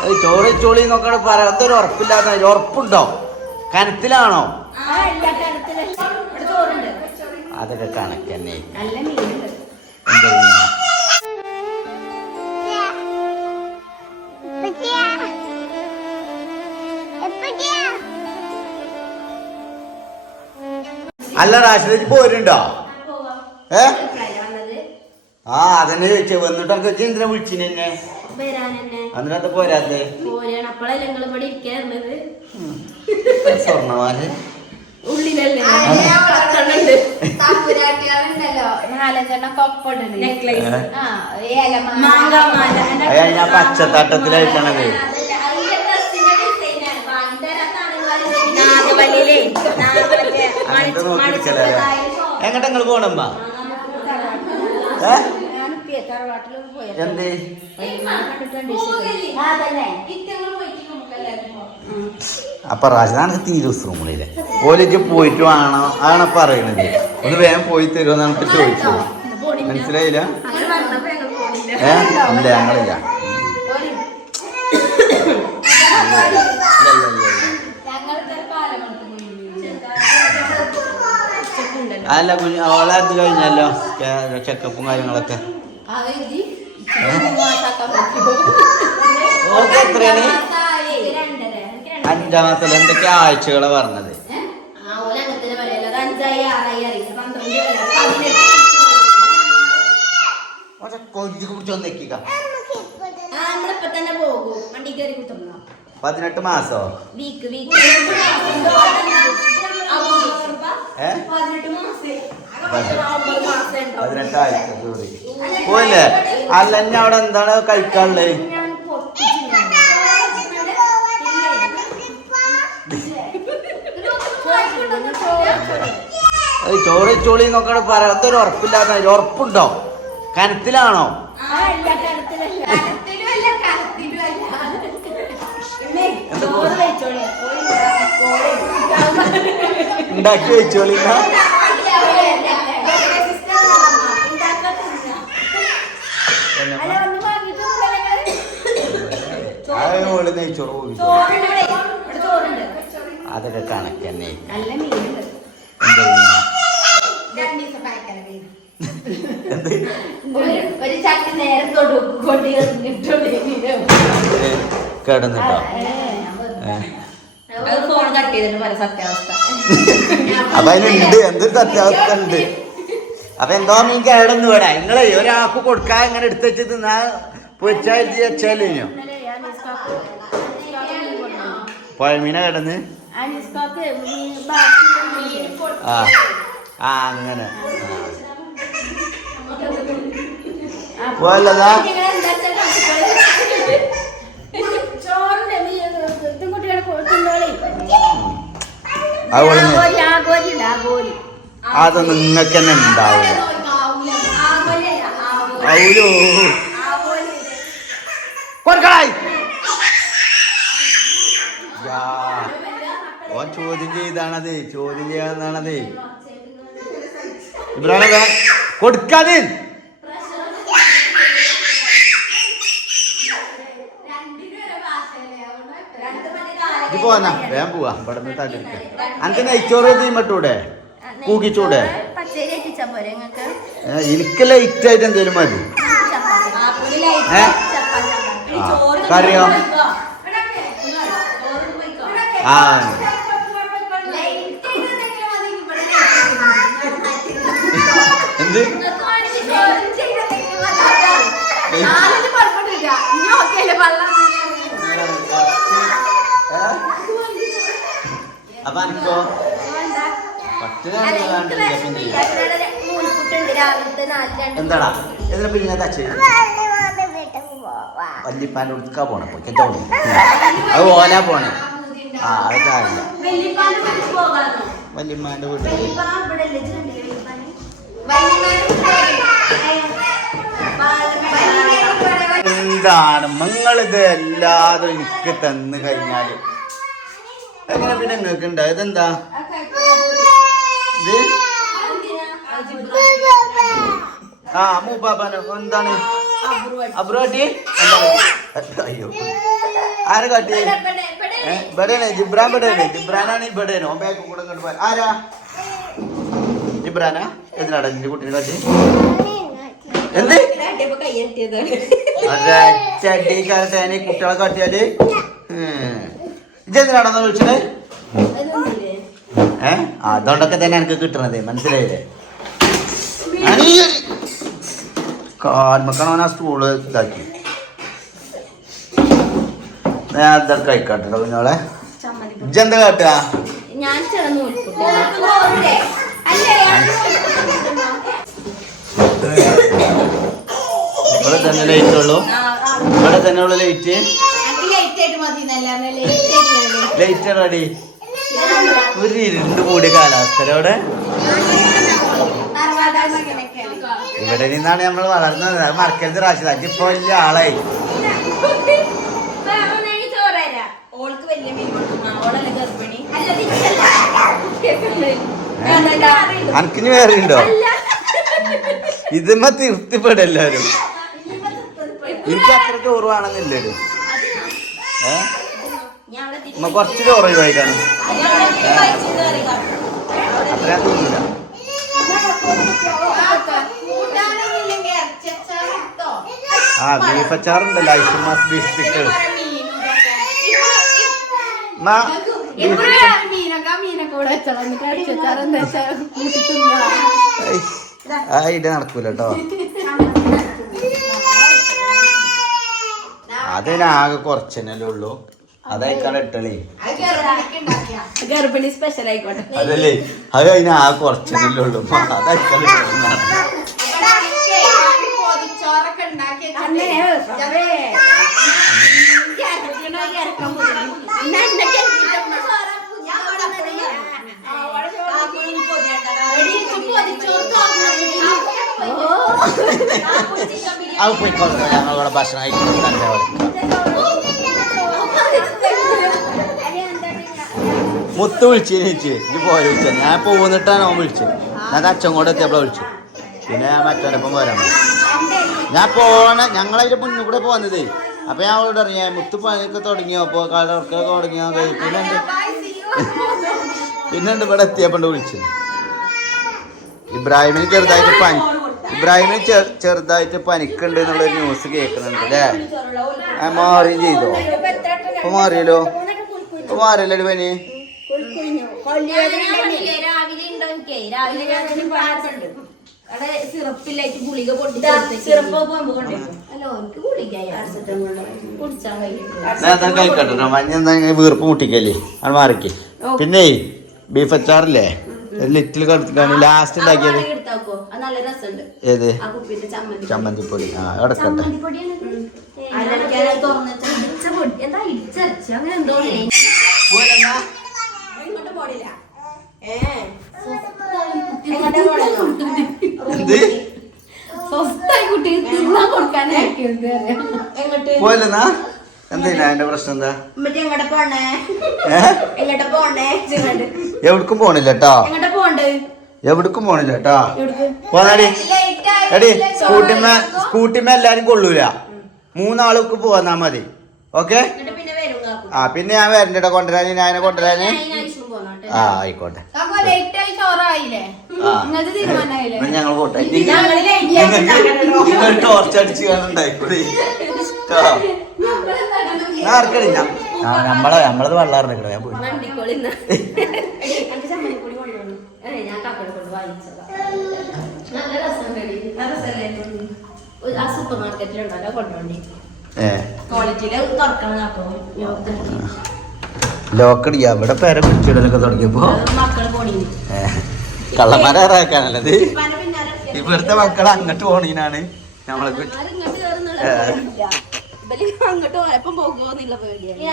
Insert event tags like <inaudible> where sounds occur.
അത് ചോറി ചോളി നോക്കണ പറയാത്തൊരു ഉറപ്പില്ലാത്ത ഉറപ്പുണ്ടോ? കനത്തിലാണോ അതൊക്കെ കണക്ക് തന്നെ? അല്ല റാഷിലേക്ക് പോരുണ്ടോ? ഏ? ആ അതന്നെ ചോദിച്ചേ. വന്നിട്ടൊക്കെ എന്തിനാ വിളിച്ചിന് എന്നെ? വരാൻ തന്നെ സ്വർണമാര്. പോരാത്തേ പോലെയാണ് അപ്പോഴല്ലേ നിങ്ങൾ ഇവിടെ ഇരിക്കാറുള്ളത് ഉള്ളിലല്ലേ നെക്ലേസ് ആ ഞാൻ പച്ചത്തട്ടത്തിലായിട്ടാണത്. നാഗവല്ലിയിലേ. നാഗവല്ലി അങ്ങനത്തെ നോക്കി എടുക്കലല്ലേ എങ്ങോട്ട് നിങ്ങൾ പോണമ്മ? ഏ? ഞാനിപ്പോ തറവാട്ടിൽ പോയത് എന്തേ? അപ്പൊ ഓലേക്ക് പോയിട്ട് വേണം അതാണ് പറയണത്. ഒന്ന് വേഗം പോയി തരുമെന്നാണ് ചോദിച്ചത്. മനസ്സിലായില്ല? ഏ ഞങ്ങളില്ല. അല്ല കുഞ്ഞു? അവളെ അത് കഴിഞ്ഞല്ലോ. ചെക്കപ്പും കാര്യങ്ങളൊക്കെ. ഓൾക്ക് എത്രയാണ്? അഞ്ചാം മാസത്തിൽ എന്തൊക്കെ ആഴ്ചകളെ പറഞ്ഞത്? കൊഞ്ചു പതിനെട്ട് മാസോ? Week week. ഏ? പതിനെട്ട് മാസേ. ഒമ്പത് മാസം ഉണ്ടാവും പതിനെട്ട് ആഴ്ച സോറി പോയില്ലേ? അല്ല അവിടെ എന്താണ് കഴിക്കാനുള്ളത് ചോളി ചോളി എന്നൊക്കെ പറയാം. പറയാത്തൊരു ഉറപ്പില്ലാത്ത ഉറപ്പുണ്ടോ? കനത്തിലാണോ? ഉണ്ടാക്കി വെച്ചോളി എന്നാ. അത് ഓൾ നെയ്ച്ചോറ് പോയി അതൊക്കെ കണക്ക് തന്നെ നല്ല മീനുണ്ട് എന്താ ഇങ്ങനെ? രണ്ട് ദിവസം പഴക്കല മീൻ എന്ത് ഒരു- ഒരു ചട്ടി നേരെ തൊടുക്ക് അതൊക്കെ കണക്ക് തന്നെ കിടന്നിട്ടോ? അപ്പൊ അതിനുണ്ട്. എന്തൊരു സത്യാവസ്ഥ ഉണ്ട്? അപ്പൊ എന്തോ മീൻ കേടന്ന് വിടാ നിങ്ങളെ ഒരാൾക്ക് കൊടുക്കാൻ ഇങ്ങനെ എടുത്തു വെച്ച് തിന്നാ പൊരിച്ചാൽ വെച്ചാലോ പുഴമീന കിടന്ന്? ആ ആ അങ്ങനെ. പോയല്ലതാ? അതൊന്നും നിങ്ങൾക്ക് തന്നെ ഉണ്ടാവില്ല ഔലോ. ചോദ്യം ചെയ്താണത് ചോദ്യം ചെയ്യാന്നാണത്. ഇബ്രാഹിം കൊടുക്കാതെ. ഇത് പോന്നാ വേഗം പോവാ. ഇവിടെ നിന്ന് തട്ടിട്ട് അനക്ക് നെയ്ച്ചോറ് തീമട്ടൂടെ കൂക്കിച്ചൂടെ പച്ചരി എത്തിച്ചാ പോരെ നിങ്ങക്ക് ഏ, എനിക്ക് ലൈറ്റ് ആയിട്ട് എന്തേലും മതി. കറിയോ? ആ രണ്ട് എന്താടാ? ഇതിനെ പിന്നെ വല്യപ്പാന്റെ ഉടുക്കാ പോണേ പോയി. അത് ഓലാ പോണേ. ആ അത് കാര്യമില്ല വെല്ലിപ്പാന്റെ വീട്ടിൽ പോകാനോ? വല്യമ്മാന്റെ വീട്ടിൽ? എന്താണ്? നിങ്ങളിത് എല്ലാതും എനിക്ക് തന്നു കഴിഞ്ഞാൽ എങ്ങനെ പിന്നെ നിങ്ങൾക്ക് ഉണ്ടായത് ഇതെന്താ ഇത്? ആ മൂപ്പാപ്പാനോ എന്താണ്? അബ്രുവാട്ടി അയ്യോ. ആര് കാട്ടി? ഇവിടെയാണ് ജിബ്രാൻ ഇവിടെയാണ് ജിബ്രാനാണ് ഇവിടെയാണ് ഓൻ ബാക്ക് കൂടെ ഇങ്ങോട്ട് ആരാ? ജിബ്രാനാ? എന്തിനാടാ നിന്റെ കുട്ടീനെ കാട്ടി? എന്ത്? കാട്ടിയപ്പോ കൈ കെട്ടിയതാണ്. ഒരച്ചടിക്കാലത്തേനെ കുട്ടികളെ കാട്ടിയാൽ ഇജെന്തിനാണെന്ന് വിളിച്ചത്? അതൊന്നുമില്ലേ? ഏ? അതുകൊണ്ടൊക്കെ തന്നെ എനിക്ക് കിട്ടണത് മനസ്സിലായില്ലേ? കാൽമക്കാണ് അവൻ ആ സ്റ്റൂൾ ഇതാക്കി. ഞാൻ ഇതൊക്കെ കഴിക്കാട്ടോ ചമ്മന്തി ഇജെന്താ കാട്ടുക ഞാൻ ഇവിടെ തന്നെ ലൈറ്റ് ഉള്ളൂ. ഇവിടെ തന്നെ ഉള്ളു ലൈറ്റ് ലൈറ്റ് ആയിട്ട് മതി ലൈറ്റ് റെഡി ഒരു ഇരുണ്ട് കൂടിയ കാലാവസ്ഥ അവിടെ? ഇവിടെ നിന്നാണ് നമ്മൾ വളർന്നത്. മറക്കരുത് റാഷിദ ഇപ്പൊ വലിയ ആളായി. അനക്കിന് വേറെ ഉണ്ടോ? ഇതുമ്മ തൃപ്തിപ്പെടും എല്ലാവരും. എനിക്ക് അത്ര ചോറ് വേണമെന്നില്ലല്ലോ ഏ? ഉമ്മ കുറച്ച് ചോറ് ഒഴിവായിക്കാണ്. അത്ര തോന്നില്ല ആ ബീഫ് അച്ചാറുണ്ടല്ലോ ഐസുമാസ് ബീഫ് പിക്കിൾ എന്നാ ഇട നടക്കൂല കേട്ടോ അതിനാകെ കുറച്ചെന്നല്ലേ ഉള്ളൂ. അതേക്കാൾ ഇട്ടളേ ഗർഭിണി സ്പെഷ്യൽ ആയിക്കോട്ടെ. അതല്ലേ അത് അതിന് ആ കുറച്ചെന്നല്ലേ ഉള്ളൂ. ഇട്ടളാണ് അത് പോയി കൊടുത്തോ ഞങ്ങളിവിടെ ഭക്ഷണം കഴിക്കുന്നത് മുത്ത് വിളിച്ചു ചോദിച്ചു ഇത് പോയ വിളിച്ചത് ഞാൻ പോന്നിട്ടാണ് അവൻ വിളിച്ചത് ഞാൻ അച്ഛൻ കൂടെ എത്തിയപ്പോൾ വിളിച്ചു. പിന്നെ ഞാൻ മറ്റോടൊപ്പം പറഞ്ഞു. ഞാൻ പോണ ഞങ്ങളതിന്റെ മുന്നിൽ കൂടെ പോകുന്നത് അപ്പൊ ഞാൻ അവളോട് പറഞ്ഞു ഞാൻ മുത്ത് പണിയൊക്കെ തുടങ്ങിയോ അപ്പൊ കടക്കൊക്കെ തുടങ്ങിയോ പിന്നെ ഉണ്ട് പിന്നെ ഉണ്ട് ഇവിടെ എത്തിയപ്പോണ്ട് വിളിച്ചത്. ഇബ്രാഹിമിന് ചെറുതായിട്ട് പനി ഇബ്രാഹിമിന് ചെ ചെറുതായിട്ട് പനിക്കുണ്ട് എന്നുള്ളൊരു ന്യൂസ് കേൾക്കുന്നുണ്ട് അല്ലേ? മാറുകയും ചെയ്തോ? ഇപ്പൊ മാറിയല്ലോ? ഇപ്പൊ മാറിയല്ലോ പനി? രാവിലെ ഉണ്ടോ എനിക്ക് രാവിലെ ഞാൻ അവിടെ സിറപ്പിലായിട്ട് ഗുളിക പൊട്ടി സിറപ്പ് അല്ല എനിക്ക് ഗുളിക കുടിച്ചാൽ കഴിയും ഞാൻ അതാ കഴിക്കട്ടെ മഞ്ഞ എന്താ വീർപ്പ് മുട്ടിക്കല്ലേ? അത് മാറിക്ക്. പിന്നെ ബീഫ് അച്ചാറില്ലേ? ലിറ്റിൽ കടുത്തിട്ടാണ് ലാസ്റ്റ് ഉണ്ടാക്കിയത്. ഏത്? ആ കുപ്പിന്റെ ചമ്മന്തി ചമ്മന്തിപ്പൊടി. ആ എടുക്കട്ടെ എന്താ ഇടിച്ചരച്ച അങ്ങനെ എന്തോ ഇങ്ങോട്ട് പോടില്ല എന്ത്? സ്വസ്ഥായി കുട്ടി തിന്നാൻ കൊടുക്കാനായിരിക്കും എങ്ങോട്ട്? പോയല്ലെന്നാ? എന്താ അതിന്റെ പ്രശ്നം എന്താ? എവിടക്കും പോണില്ല കേട്ടോ എവിടക്കും പോണില്ല കേട്ടോ പോന്നാടി. എടി സ്കൂട്ടിമേ സ്കൂട്ടിമേ എല്ലാരും കൊള്ളൂല. മൂന്നാൾക്ക് പോന്നാ മതി. ഓക്കെ? ആ പിന്നെ ഞാൻ വരണ്ടോ കൊണ്ടുവരാന്. ഞാൻ കൊണ്ടുവരാന്. ആ ആയിക്കോട്ടെ. ഞങ്ങൾ പോട്ടെ. നിങ്ങൾ ടോർച്ച് അടിച്ച് കാണുണ്ടായിക്കൂടി ആർക്കടി നമ്മളെ നമ്മളത് വെള്ളാറുണ്ട് ഞാൻ പോയി. <laughs> ആ സൂപ്പർ മാർക്കറ്റിലുണ്ടല്ലോ കൊണ്ടുപോണ്ടി ഏ. ക്വാളിറ്റിയിൽ തുറക്കണം അപ്പൊ. ലോക്കടി അവിടെ പേരെ പിടിച്ചിടലൊക്കെ തുടങ്ങിയപ്പോ. കള്ളന്മാരാക്കാനല്ലത് ഇവിടുത്തെ മക്കൾ അങ്ങോട്ട് പോണീനാണ്. നമ്മളെ